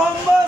मोहम्मद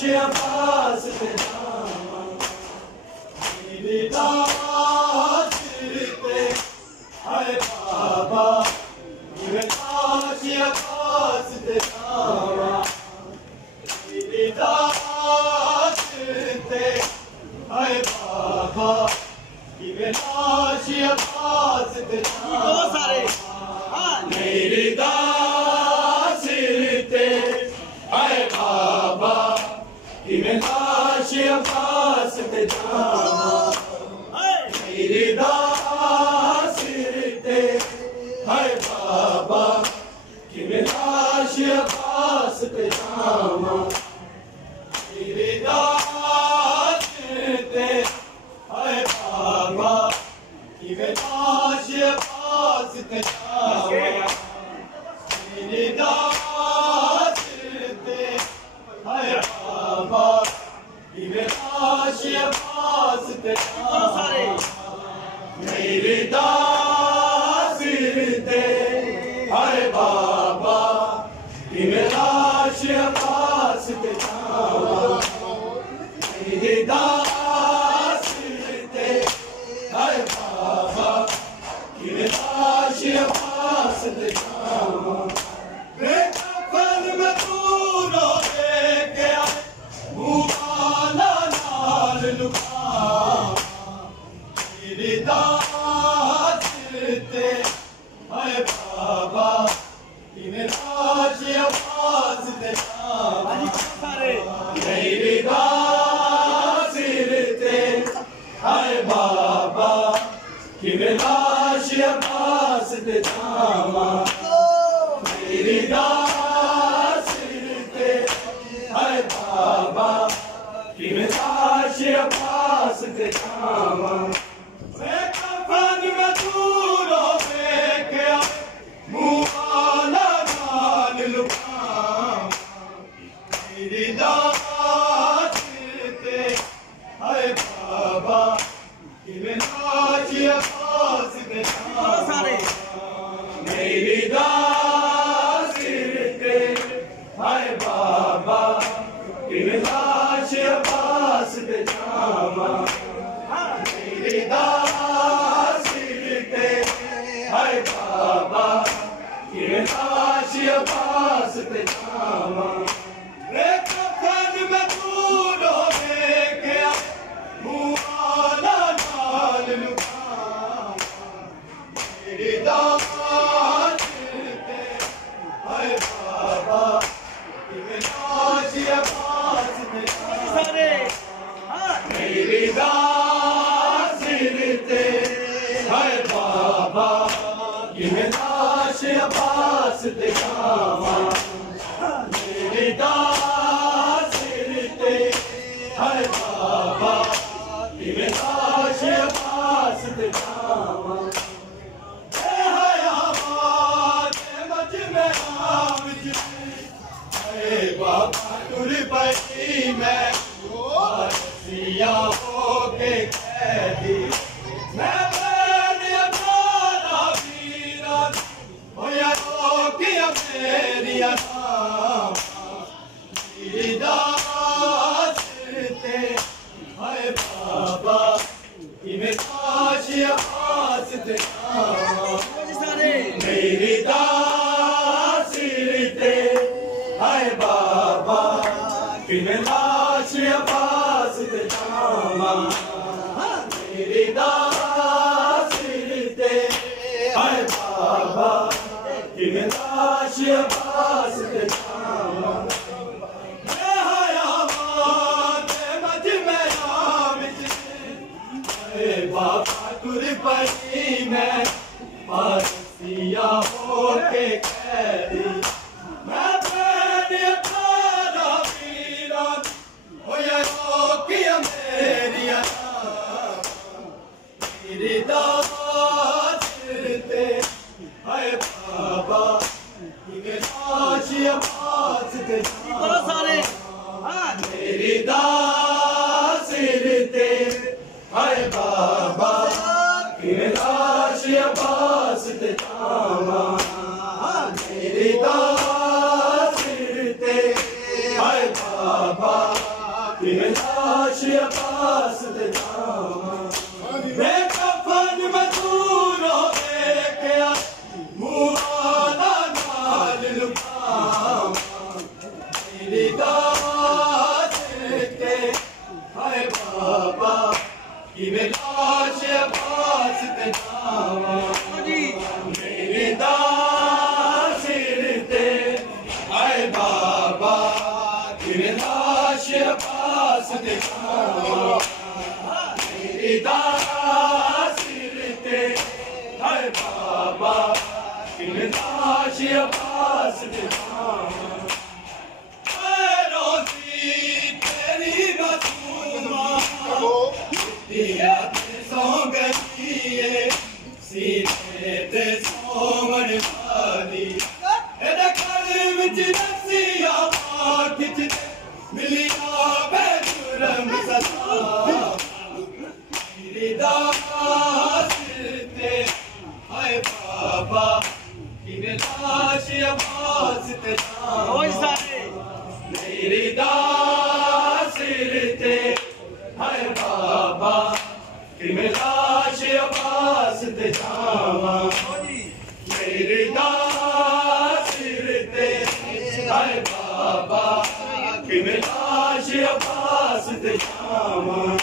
अब्बास ते जावा मेरी लाश ते हाय बाबा मेरी लाश अब्बास ते जावा मेरी लाश ते हाय बाबा मेरी लाश अब्बास ते जावा सारे मेरी लाश ते हाय बाबा मैं लाश अब्बास ते जावा मेरी लाश ते हाय बाबा कि मैं लाश अब्बास ते जावा मेरी लाश ते हाय बाबा कि मैं लाश अब्बास ते जावा मेरी लाश ते हाय बाबा मेरी लाश अब्बास ते जावा मेरी लाश ते हाय बाबा मेरी लाश अब्बास ते जावा मेरी लाश ते हाय बाबा मेरी लाश अब्बास ते जावा मेरी लाश ते हाय बाबा मेरी लाश अब्बास ते जावा मेरी लाश ते हाय बाबा मेरी लाश अब्बास ते जावा मेरी लाश ते हाय बाबा मेरी लाश अब्बास ते जावा कफन में दूर के मुँह वाला गाल लुकावा मेरी लाश ते हाय बाबा मेरी लाश अब्बास ते जावा मेरी लाश ते हाय बाबा मेरी लाश अब्बास ते जावा मेरी लाश ते हाय बाबा मेरी लाश अब्बास ते जावा कफन में दूर के मुँह वाला गाल लुकावा मेरी लाश ते हाय बाबा मेरी लाश अब्बास ते जावा मेरी लाश ते हाय बाबा मेरी लाश अब्बास ते जावा मेरी लाश ते हाय बाबा मेरी लाश अब्बास ते जावा बाबा टुर पई मैं सिया होके कैदी मैं बने अपना वीरा होया रोकिया मेरी मेरी लाश ते हाय बाबा मेरी लाश अब्बास ते जावा मेरी लाश ते हाय बाबा मेरी लाश अब्बास ते जावा मेरी लाश ते हाय बाबा मेरी लाश अब्बास ते जावा मैं हयावान मज में आमिज बाबा टुर पई मैं सिया होके कैदी मैं बने अपना वीरा होया रोकिया मेरी लाश ते हाय बाबा मेरी लाश अब्बास ते जावा मेरी लाश ते हाय बाबा मेरी लाश अब्बास ते जावा मेरी लाश ते हाय बाबा किवें लाश अब्बास दे जावां मैं कफन मजबूर हो गया मुँह वाला नाल लुकावां मेरी दास के हाय बाबा किवें लाश अब्बास दे जावां मेरी दास ते हाय बाबा किवें लाश अब्बास दे जावां मेरी दास ते हाय बाबा किवें लाश अब्बास दे जावां तेरी मासूमा दिया सौ गई सीने ते सोमन वाली एदा कल विच नसिया खिच मिलिया बेजुरम सदा मेरी दास ते हाय बाबा किवें लाश अब्बास ते जावां मेरी दास ते हाय बाबा किवें लाश अब्बास ते जावां मेरी दास ते हाय बाबा किवें लाश अब्बास ते जावां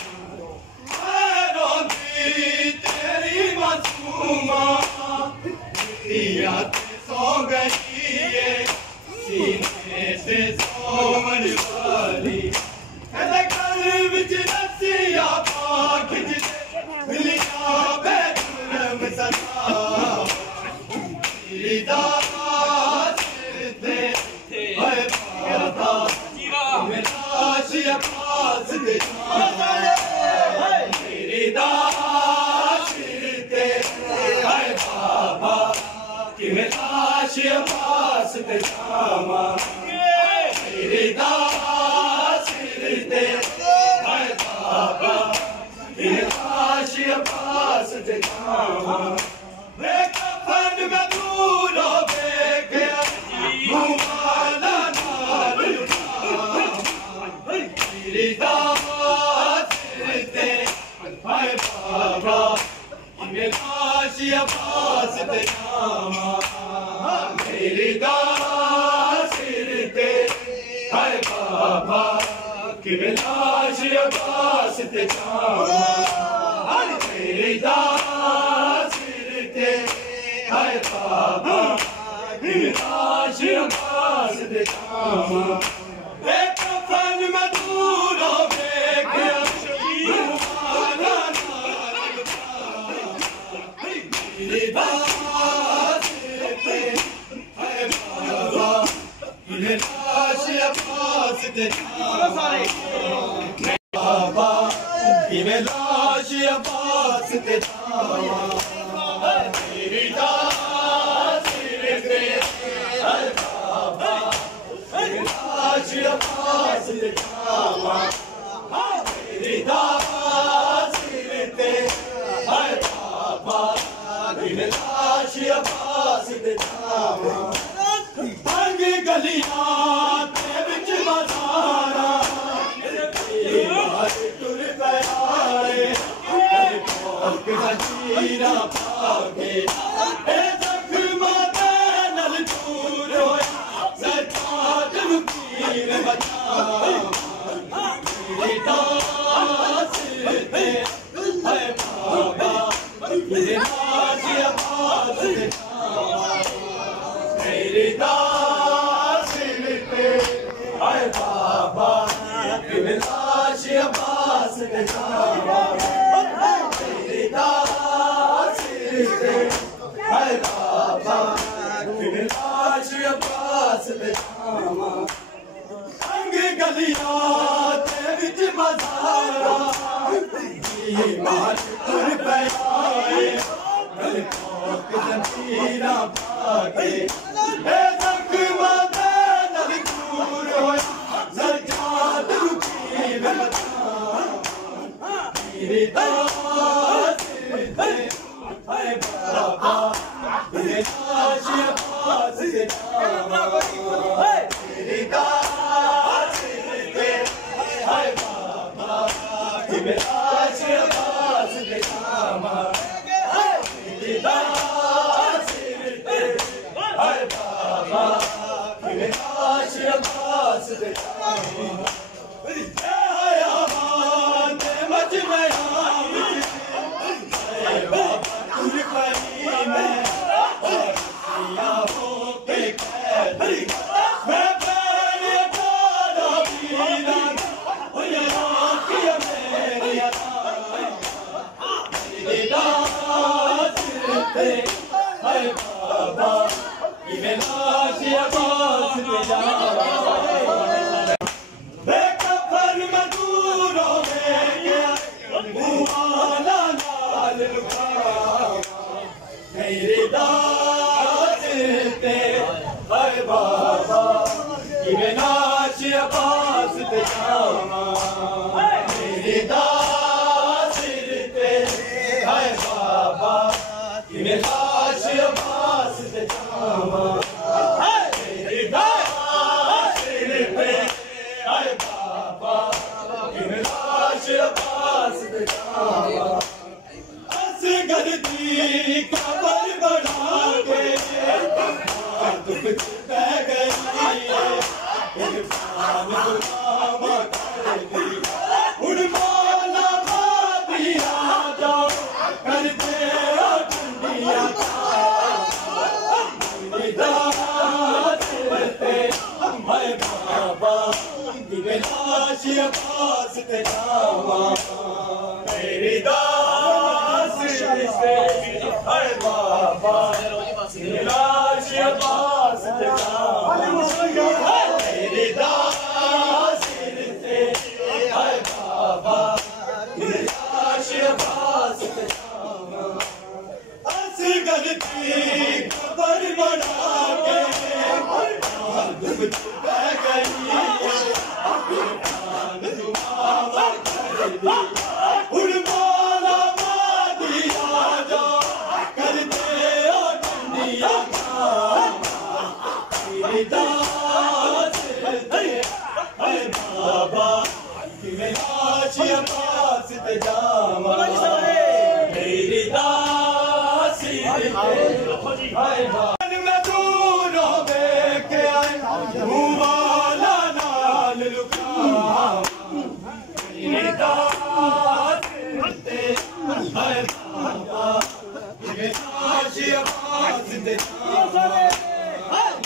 तेरी मासूमा दिया सौ गई सीने से सोमन वाली ऐसा कल विच नसिया खिच मिलिया बेजुरम सदा मेरी दास ते हाय बाबा किवें लाश अब्बास दे जावां मेरी दास ते हाय बाबा किवें लाश अब्बास दे जावां मेरी दास ते हाय बाबा किवें लाश अब्बास दे जावां मैं कफन में दूर हो गया मुँह वाला नाल लुकावां मेरी दास ते हाय बाबा किवें लाश अब्बास दे जावां मेरी दास ते हाय बाबा किवें लाश अब्बास दे जावां मेरी दास ते हाय बाबा किवें लाश अब्बास दे जावां एक कफन में दूर हो गया मुँह वाला नाल लुकावां मेरी दास ते हाय बाबा किवें लाश अब्बास दे जावां बाबा किवें लाश अब्बास दे जावां मेरी दास ते हाय बाबा किवें लाश अब्बास दे जावां मेरी दास ते हाय बाबा किवें लाश अब्बास दे जावां तंग गलियां ते विच बाजारा टुर पयाए जंजीरा पाके जख्मा ते नल दूर होया सरकार नुकीर बचा मेरी दास ते हाय बाबा किवें लाश अब्बास दे जावां मेरी दास ते हाय बाबा किवें लाश अब्बास दे जावां मेरी दास ते हाय बाबा किवें लाश अब्बास दे जावां संग गलियां ते विच बाजारा मार तुर पयाए जंजीरा पाके जख्मा ते नल दूर होया सरकार नुकीर बचा मेरी दास ते हाय बाबा किवें लाश अब्बास दे जावां मेरी दास ते हाय बाबा पास ते हयावान मच में बाबा तुझ खरी में या हो के मैं पैर तारा पीना हो या किया मेरी ते हाय बाबा ये लाश अब्बास पे जा मैं कफन मजदूरों में गया मुआला नाल लुका मेरे दास ते हाय बाबा ये लाश अब्बास पे जा मेरे दास ते हाय बाबा ये लाश अब्बास ते जावा मेरे दास पे हाय बाबा ये लाश अब्बास ते जावा असगर दी कबर बना के दुख बह गई इरफान गुलाम कर दी उड़ मौला दिया जाओ कर दे ठंडिया हाय बाबा ये लाश अब्बास ते जावा मेरी दास से हाय बाबा ये लाश अब्बास ते जावा मेरी दास से हाय बाबा ये लाश अब्बास ते जावा असगर की कबर बना के दुख बह गई उड़ मौला दिया जा कर दे ठंडिया मेरी दास हाय बाबा कि लाश अब्बास ते जावा मेरी दास हाय बाबा मैं दूरों में के आया मुआला नाल लुका मेरी दास ते हाय बाबा ये लाश अब्बास ते जावा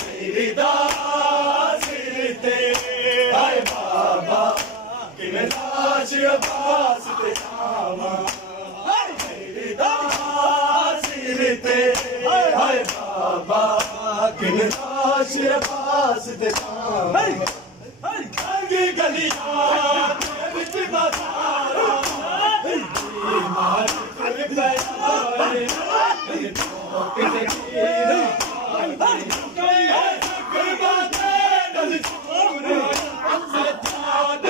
मेरी दास ते हाय बाबा कि लाश अब्बास ते जावा मेरी दास ते हाय बाबा कि लाश अब्बास ते जावा गलियां विच बाजारा मार कर पैसाए किसे कीरा दल छोरे सजाद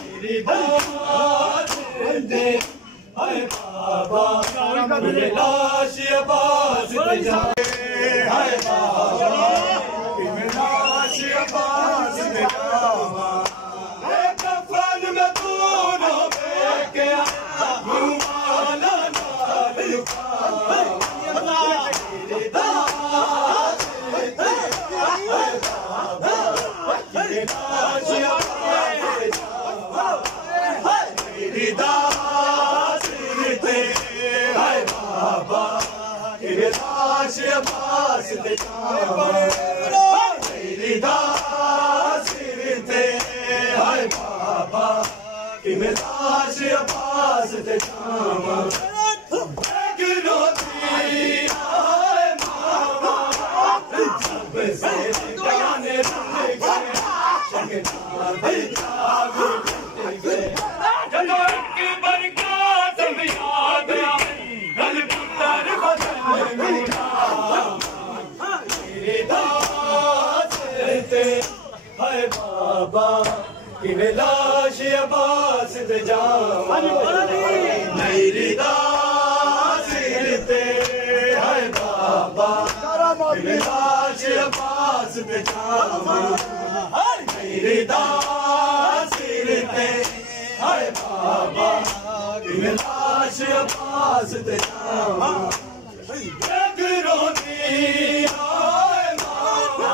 मेरी दास दे हाय बाबा मेरी लाश अब्बास ते जावे हाय बाबा लाश अब्बास ते जावा कफन में दूरों में गया मुआला नाल लुका मेरे दास ते हाय बाबा ये लाश अब्बास ते जावा मेरी दास ते हाय बाबा ये लाश अब्बास ते जावा मेरी दास ते हाय बाबा कि लाश अब्बास ते जावा रोती हाय मामा जब से गाने रंग गए शगना भी जाग गए जब की बरकत में याद गल पुत्र बदल मेरा मेरे दास ते हाय बाबा कि लाश अब्बास ते जावा मेरी दास ते हाय बाबा कि लाश अब्बास ते जावा मेरी दास ते हाय बाबा कि लाश अब्बास ते जावा रोती हाय मामा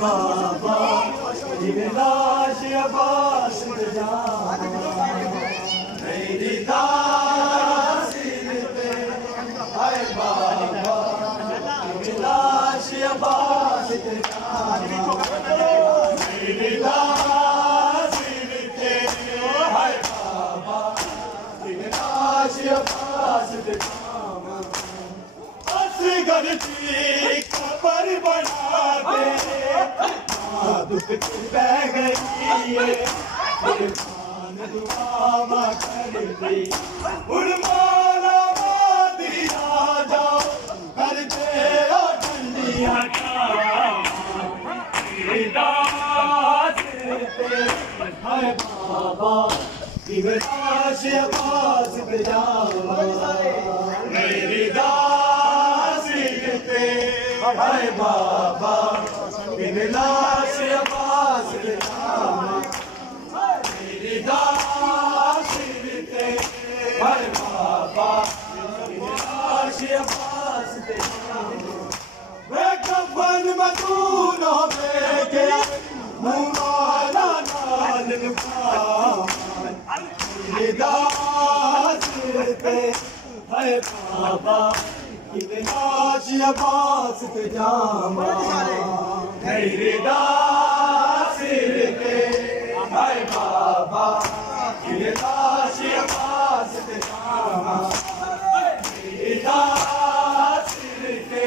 बाबा लाश अब्बास मेरी दासिल पे हाय बाबा लाश अब्बास मेरी दासिल पे हाय बाबा लाश अब्बास असगर की खबर बना दे दुख बह गई है दुआ कर दी उड़माना दिया जाओ कर दे ठंडिया हाय बाबा लाश अब्बास पे जाओ मेरी दासिल पे हाय बाबा लाश अब्बास पे जाओ मेरी दासिल पे हाय बाबा लाश अब्बास पे मैं कफन मदूनों में गया मुआला नाल मेरी दासिल पे हाय बाबा लाश अब्बास पे जामा मेरी दासिल पे हाय बाबा लाश अब्बास पे जामा मेरी दासिल पे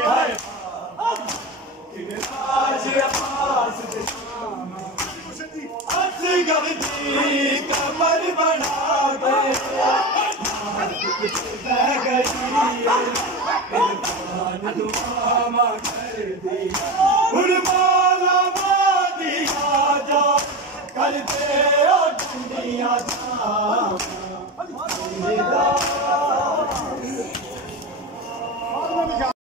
हाय बाबा लाश अब्बास पे जामा असगर की कमर बना दे बह गई दुआ